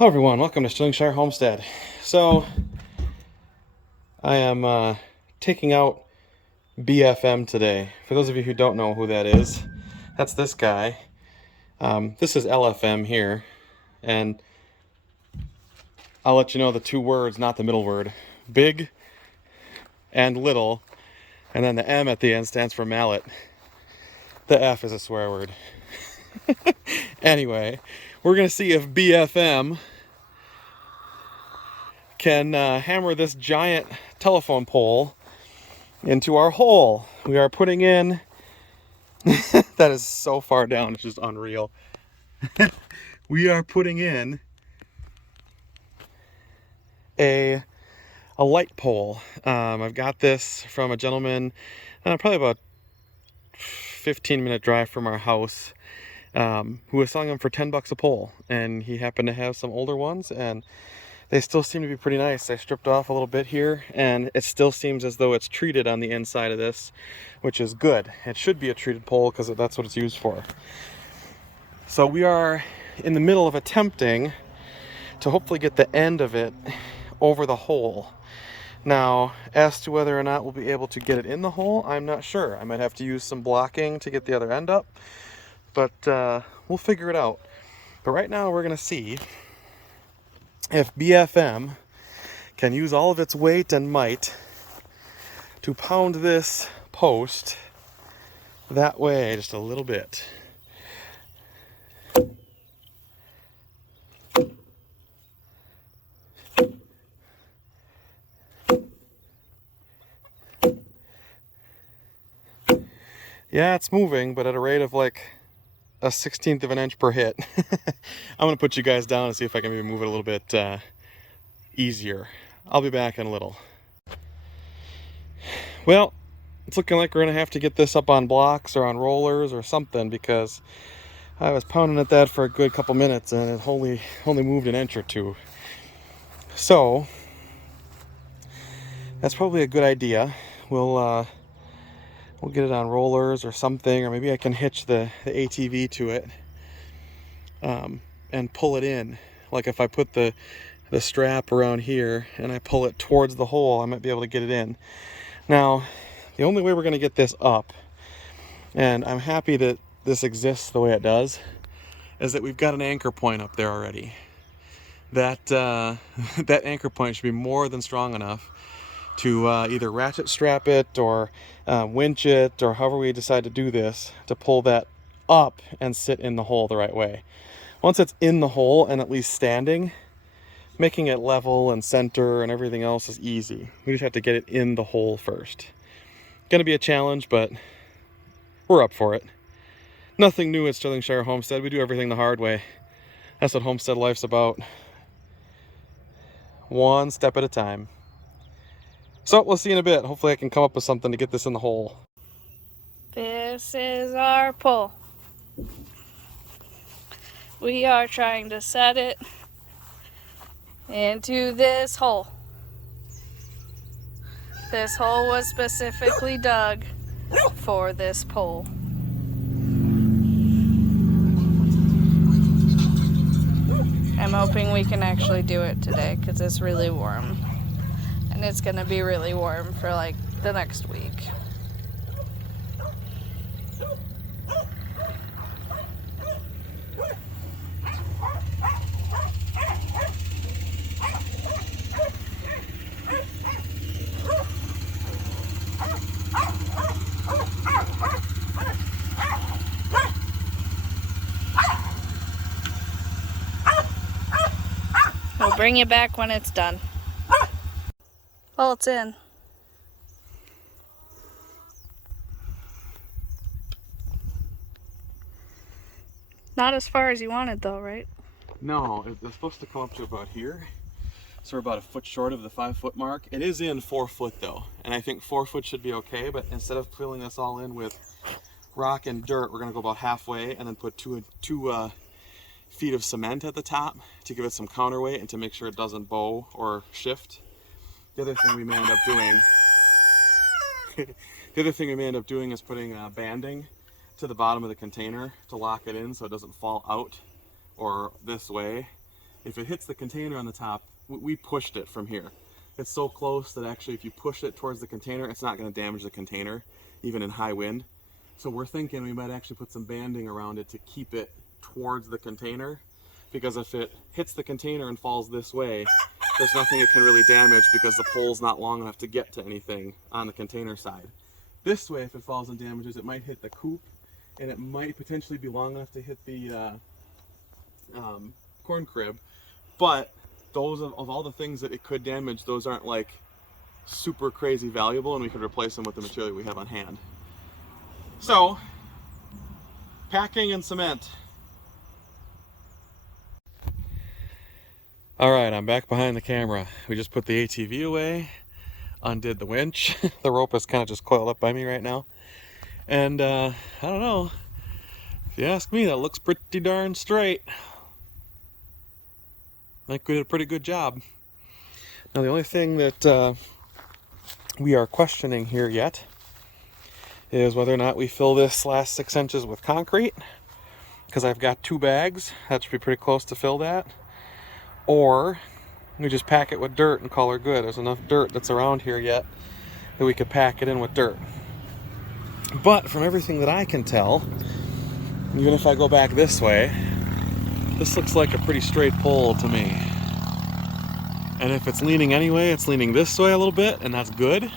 Hello everyone, welcome to Stirlingshire Homestead. So, I am taking out BFM today. For those of you who don't know who that is, that's this guy. This is LFM here, and I'll let you know the two words, not the middle word. Big and little, and then the M at the end stands for mallet. The F is a swear word. Anyway, we're going to see if BFM can hammer this giant telephone pole into our hole. We are putting in that is so far down, it's just unreal. We are putting in a light pole. I've got this from a gentleman, probably about 15-minute drive from our house, who was selling them for 10 bucks a pole, and he happened to have some older ones, and they still seem to be pretty nice. I stripped off a little bit here, and it still seems as though it's treated on the inside of this, which is good. It should be a treated pole because that's what it's used for. So we are in the middle of attempting to hopefully get the end of it over the hole. Now, as to whether or not we'll be able to get it in the hole, I'm not sure. I might have to use some blocking to get the other end up, but we'll figure it out. But right now we're going to see if BFM can use all of its weight and might to pound this post that way just a little bit. Yeah, it's moving, but at a rate of like a 1/16 of an inch per hit. I'm gonna put you guys down and see if I can maybe move it a little bit easier. I'll be back in a little. Well, it's looking like we're gonna have to get this up on blocks or on rollers or something, because I was pounding at that for a good couple minutes and it only moved an inch or two. So that's probably a good idea. We'll get it on rollers or something, or maybe I can hitch the ATV to it and pull it in. Like if I put the strap around here and I pull it towards the hole, I might be able to get it in. Now, the only way we're going to get this up, and I'm happy that this exists the way it does, is that we've got an anchor point up there already. That that anchor point should be more than strong enough to either ratchet strap it or winch it, or however we decide to do this, to pull that up and sit in the hole the right way. Once it's in the hole and at least standing, making it level and center and everything else is easy. We just have to get it in the hole first. Gonna be a challenge, but we're up for it. Nothing new at Stirlingshire Homestead. We do everything the hard way. That's what homestead life's about. One step at a time. So we'll see in a bit. Hopefully I can come up with something to get this in the hole. This is our pole. We are trying to set it into this hole. This hole was specifically dug for this pole. I'm hoping we can actually do it today because it's really warm. And it's going to be really warm for like the next week. We'll bring you back when it's done. Well, it's in. Not as far as you wanted though, right? No, it's supposed to come up to about here. So we're about a foot short of the 5 foot mark. It is in 4 foot though, and I think 4 foot should be okay, but instead of filling this all in with rock and dirt, we're gonna go about halfway and then put two feet of cement at the top to give it some counterweight and to make sure it doesn't bow or shift. The other thing we may end up doing is putting banding to the bottom of the container to lock it in so it doesn't fall out or this way if it hits the container on the top, we pushed it from here. It's so close that actually if you push it towards the container, it's not going to damage the container, even in high wind. So we're thinking we might actually put some banding around it to keep it towards the container, because if it hits the container and falls this way, there's nothing it can really damage because the pole's not long enough to get to anything on the container side. This way, if it falls and damages, it might hit the coop, and it might potentially be long enough to hit the corn crib. But those of all the things that it could damage, those aren't like super crazy valuable, and we could replace them with the material we have on hand. So, packing and cement. All right, I'm back behind the camera. We just put the ATV away, undid the winch. The rope is kind of just coiled up by me right now. And I don't know, if you ask me, that looks pretty darn straight. I think we did a pretty good job. Now the only thing that we are questioning here yet is whether or not we fill this last 6 inches with concrete, because I've got 2 bags. That should be pretty close to fill that. Or we just pack it with dirt and call her good. There's enough dirt that's around here yet that we could pack it in with dirt. But from everything that I can tell, even if I go back this way, this looks like a pretty straight pole to me. And if it's leaning anyway, it's leaning this way a little bit, and that's good.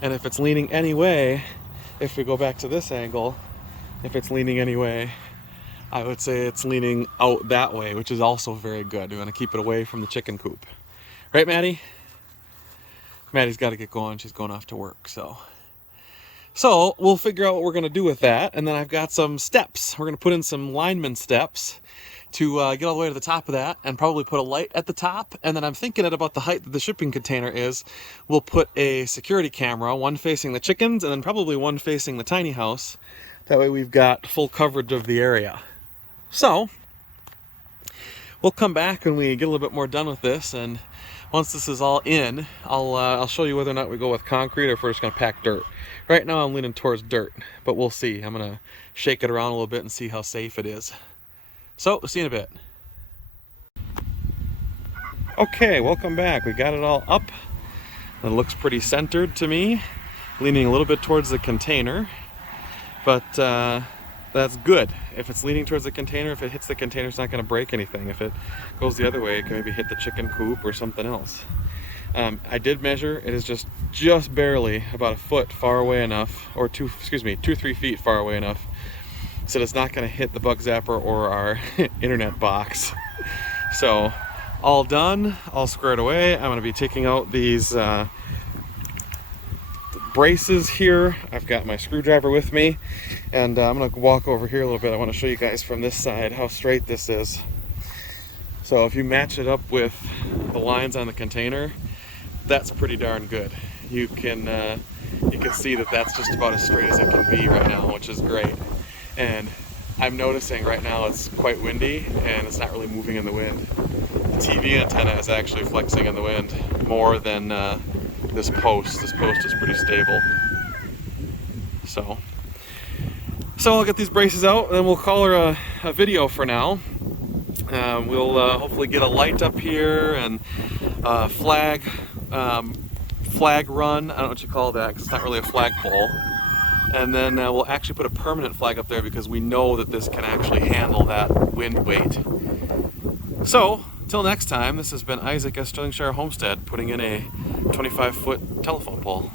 And if it's leaning anyway, if we go back to this angle, if it's leaning anyway, I would say it's leaning out that way, which is also very good. We want to keep it away from the chicken coop. Right, Maddie? Maddie's got to get going. She's going off to work, so we'll figure out what we're going to do with that. And then I've got some steps. We're going to put in some lineman steps to get all the way to the top of that, and probably put a light at the top. And then I'm thinking at about the height that the shipping container is, we'll put a security camera, one facing the chickens and then probably one facing the tiny house. That way we've got full coverage of the area. So we'll come back when we get a little bit more done with this, and once this is all in, I'll show you whether or not we go with concrete or if we're just going to pack dirt. Right now I'm leaning towards dirt, but we'll see. I'm going to shake it around a little bit and see how safe it is. So, we'll see you in a bit. Okay, welcome back. We got it all up. It looks pretty centered to me, leaning a little bit towards the container, but that's good. If it's leaning towards the container, if it hits the container, it's not going to break anything. If it goes the other way, it can maybe hit the chicken coop or something else. I did measure. It is just barely about a foot far away enough, or 2-3 feet far away enough, so it's not going to hit the bug zapper or our internet box. So all done, all squared away. I'm going to be taking out these braces here. I've got my screwdriver with me, and I'm going to walk over here a little bit. I want to show you guys from this side how straight this is. So if you match it up with the lines on the container, that's pretty darn good. You can see that that's just about as straight as it can be right now, which is great. And I'm noticing right now it's quite windy and it's not really moving in the wind. The TV antenna is actually flexing in the wind more than this post. This post is pretty stable. So I'll get these braces out, and then we'll call her a video for now. We'll hopefully get a light up here and flag run. I don't know what you call that, because it's not really a flagpole. And then we'll actually put a permanent flag up there, because we know that this can actually handle that wind weight. So, till next time, this has been Isaac at Sterlingshire Homestead putting in a 25-foot telephone pole.